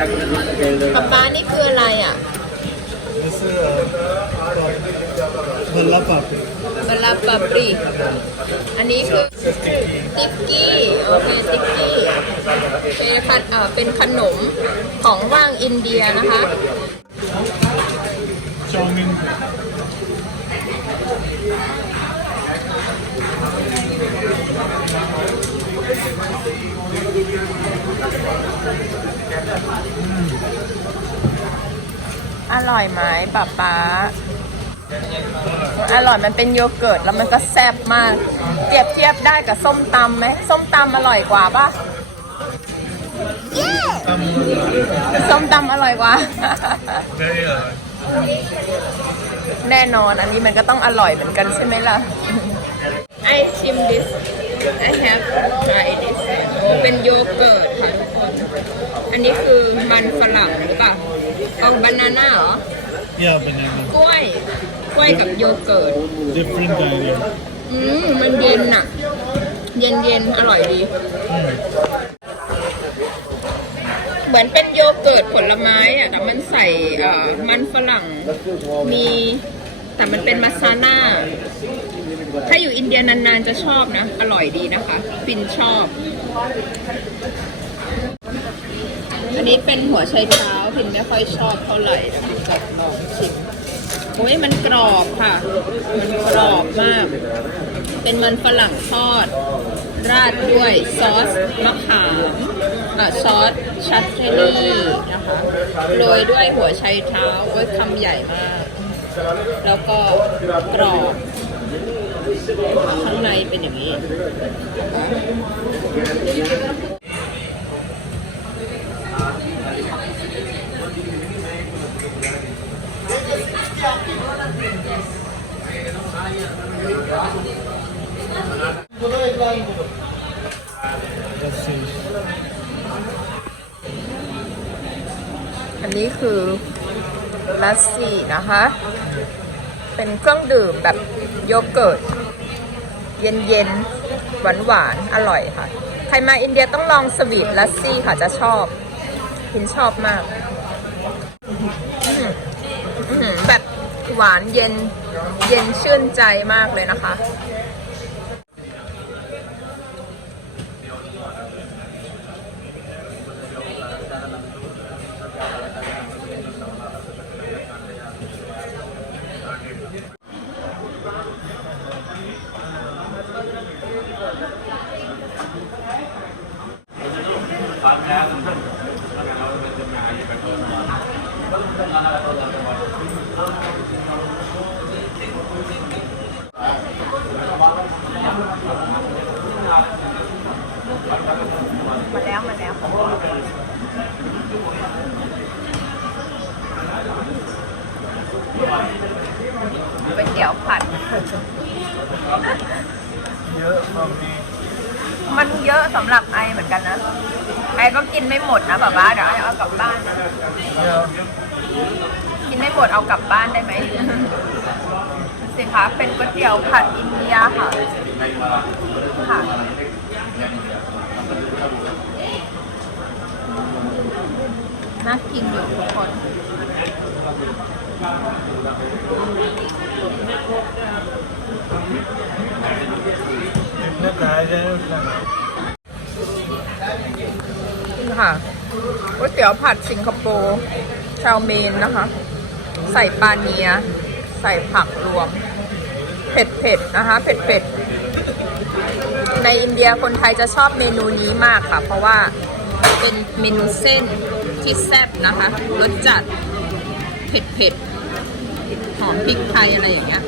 ป๊าป๊านี่คืออะไรอะบัลลาปับบัลลาปับรีอันนี้คือติ๊กกี้โอเคติ๊กกี้เป็นขนเป็นขนมของว่างอินเดียนะคะชอมินอ ร่อยไหมป๊าป๊าอร่อยมันเป็นโยเกิร์ตแล้วมันก็แซ่บมาก เปรียบเทียบได้กับส้มตำไหมส้มตำอร่อยกว่าปะส้มตำอร่อยกว่า very แน่นอนอันนี้มันก็ต้องอร่อยเหมือนกันใช่ไหมล่ะ I ชิม this I have try this โอ้เป็นโยเกิร์ตค่ะทุกคน อันนี้คือมันฝรั่งหรือเปล่าเอาบานาน่าเหรอ yeah banana กล้วย กล้วยกับโยเกิร์ต different kind yeah อืมมันเย็นอะเย็นเย็นๆอร่อยดีเหมือนเป็นโยเกิร์ตผลไม้อะแต่มันใส่เอ่อมันฝรั่งมีแต่มันเป็นมาซาน่า ถ้าอยู่อินเดียนานๆจะชอบนะ อร่อยดีนะคะ ฟินชอบ อันนี้เป็นหัวไชเท้าฟินไม่ค่อยชอบเท่าไหร่แต่ฟินจะลองชิมโอ้ยมันกรอบค่ะ มันกรอบมาก เป็นมันฝรั่งทอด ราดด้วยซอสมะขามอะซอสชัตเทอรี่นะคะโรยด้วยหัวไชเท้าโอ้ยคำใหญ่มาก แล้วก็กรอบข้างในเป็นอย่างนี้นะคะ สี่นะคะ เป็นเครื่องดื่มแบบโยเกิร์ต เย็นๆ หวานๆ อร่อยค่ะ ใครมาอินเดียต้องลองสวีทลัสซี่ค่ะจะชอบพินชอบมากแบบหวานเย็นเย็นชื่นใจมากเลยนะคะ รก็กินไม่หมดนะป๊บป๊าเดี๋ยวเอากลับบ้านกินไม่หมดเอากลับบ้านได้ไหมสิคะเป็นก๋วยเตี๋ยวผัดอินเดียค่ะค่ะน่ากินอยู่ทุกคนน่าทานใช่ไหม ค่ะก๋วยเตี๋ยวผัดสิงคโปร์ชาวเมนนะคะ ใส่ปลาเนีย ใส่ผักรวม เผ็ดเผ็ดนะคะ เผ็ดเผ็ดในอินเดียคนไทยจะชอบเมนูนี้มากค่ะ เพราะว่าเป็นเมนูเส้นที่แซ่บนะคะรสจัดเผ็ดเผ็ดหอมพริกไทยอะไรอย่างเงี้ย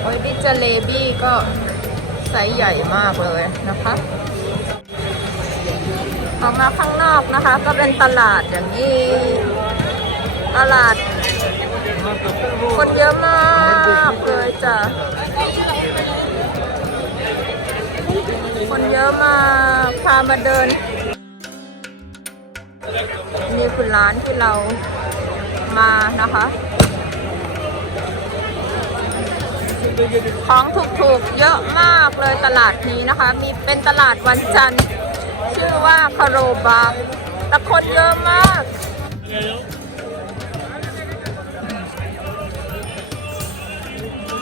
โอ้ยดิจเลบี้ก็ไซส์ใหญ่มากเลยนะคะออกมาข้างนอกนะคะ ก็เป็นตลาดอย่างนี้ ตลาด คนเยอะมากเลยจ้ะคนเยอะมากพามาเดิน นี่คือร้านที่เรา มานะคะ ของถูกๆเยอะมากเลยตลาดนี้นะคะ มีเป็นตลาดวันจันทร์ ชื่อว่าคาโรบาร์แต่คนเยอะมาก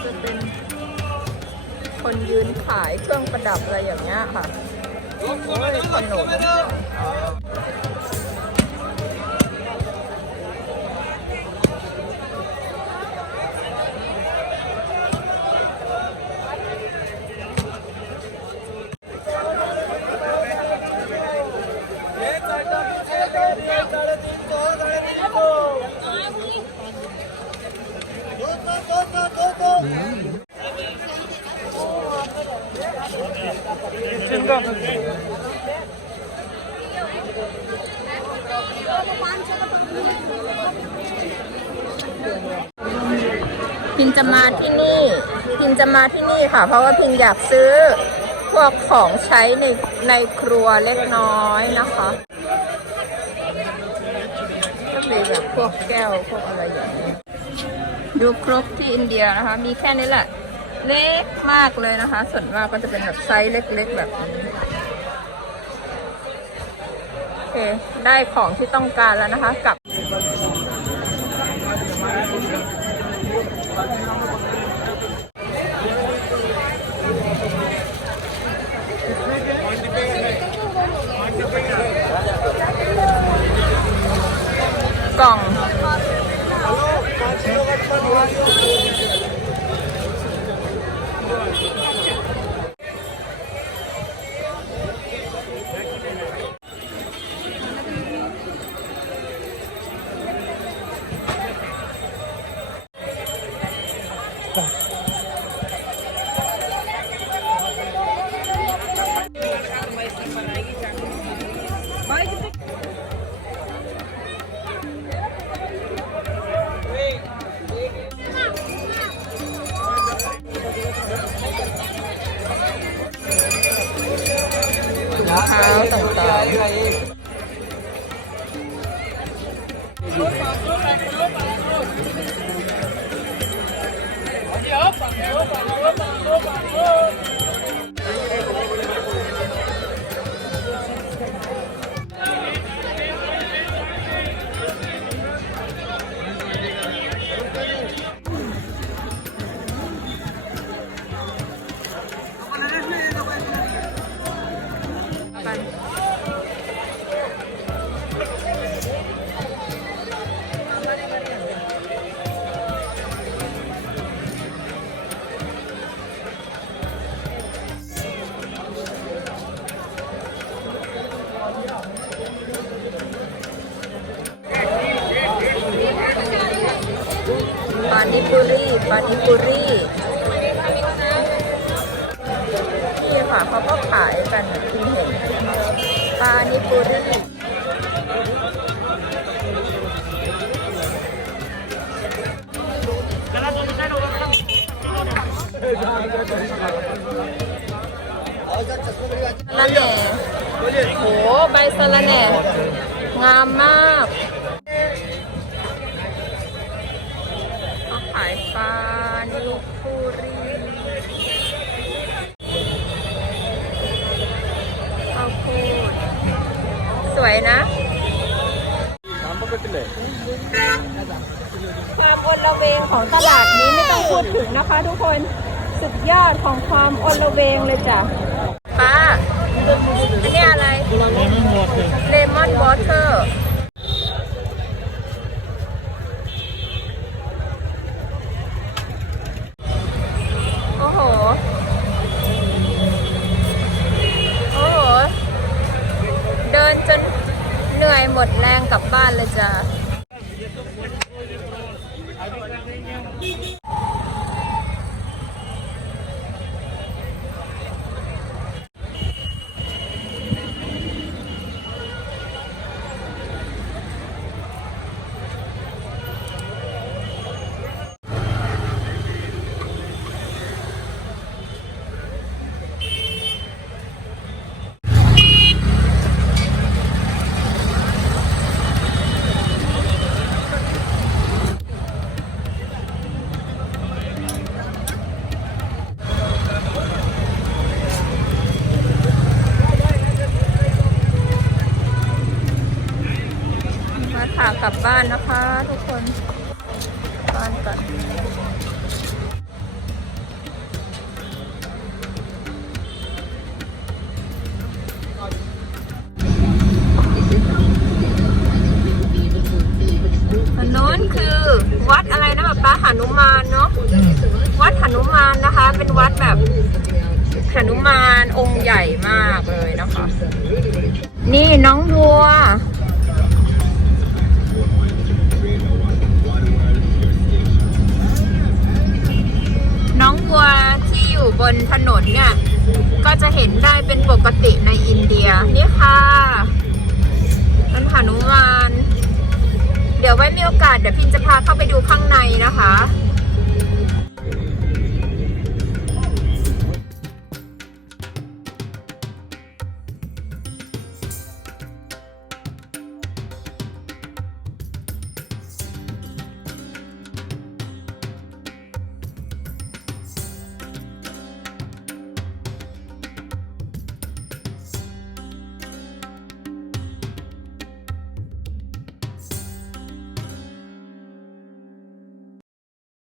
จะเป็นคนยืนขายเครื่องประดับอะไรอย่างเงี้ยค่ะโอ้ยขนม พินจะมาที่นี่ พินจะมาที่นี่ค่ะ เพราะว่าพินอยากซื้อพวกของใช้ในในครัวเล็กน้อยนะคะก็มีแบบพวกแก้วพวกอะไรอย่างนี้ดูครกที่อินเดียนะคะ มีแค่นี้แหละ เล็กมากเลยนะคะ ส่วนมากก็จะเป็นแบบไซส์เล็กๆแบบนี้โอเคได้ของที่ต้องการแล้วนะคะกลับ กล่อง ต่าง ปานิปุรีนี่ค่ะเขาก็ขายกันอย่างที่เห็นนะคะปานิปุรีสะระแหน่โห ใบสะระแหน่ งามมาก เขาขายปลา นิปุรีข้าวโพดสวยนะความอลเวงของตลาดนี้ไม่ต้องพูดถึงนะคะทุกคนสุดยอดของความอลเวงเลยจ้ะป้าอันนี้อะไร เลมอนวอเตอร์ โอ้โห โอ้โห เดินจนเหนื่อยหมดแรงกลับบ้านเลยจ้ะ ลั บ้านนะคะ ทุกคนบ้านกันอันนู้นคือวัดอะไรนะแบบป้าหนุมานเนาะวัดหนุมานนะคะ เป็นวัดแบบหนุมานองค์ใหญ่มากเลยนะคะ นี่น้องวัว นถนนเนี่ย ก็จะเห็นได้เป็นปกติในอินเดีย นี่ค่ะมันหนุมาน เดี๋ยวไว้มีโอกาสเดี๋ยวพินจะพาเข้าไปดูข้างในนะคะ